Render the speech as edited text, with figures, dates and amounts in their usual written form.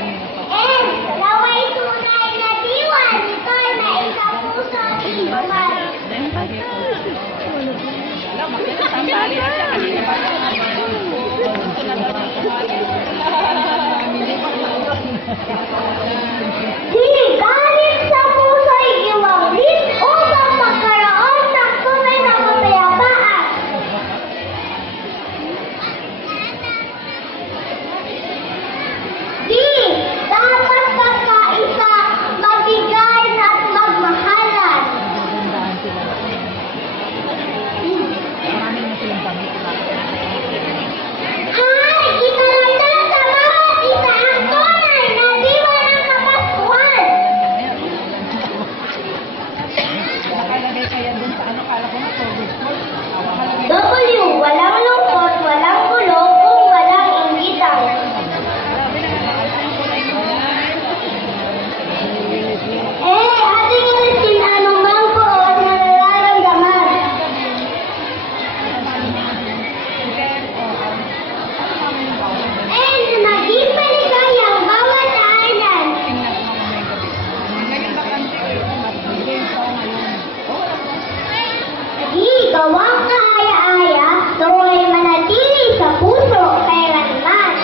Laway tunay na diwa, nito'y na isang puso inuman. Galing sa puso'y iwaglit upang magkaroon ng tunay na kapayapaan. Dapat magkaisa, mabigayan at magmahalan. Hay, italagdag sa bawat isa ang tunay na diwa ng Kapaskuhan. W, walang lungkot, walang gulo, kung walang inggitan. Ating alisin anumang poon na nararamdaman. Na maging maligaya ang bawat tahanan. Gawang kaaya-aya, nawa'y manatili sa puso kailanman.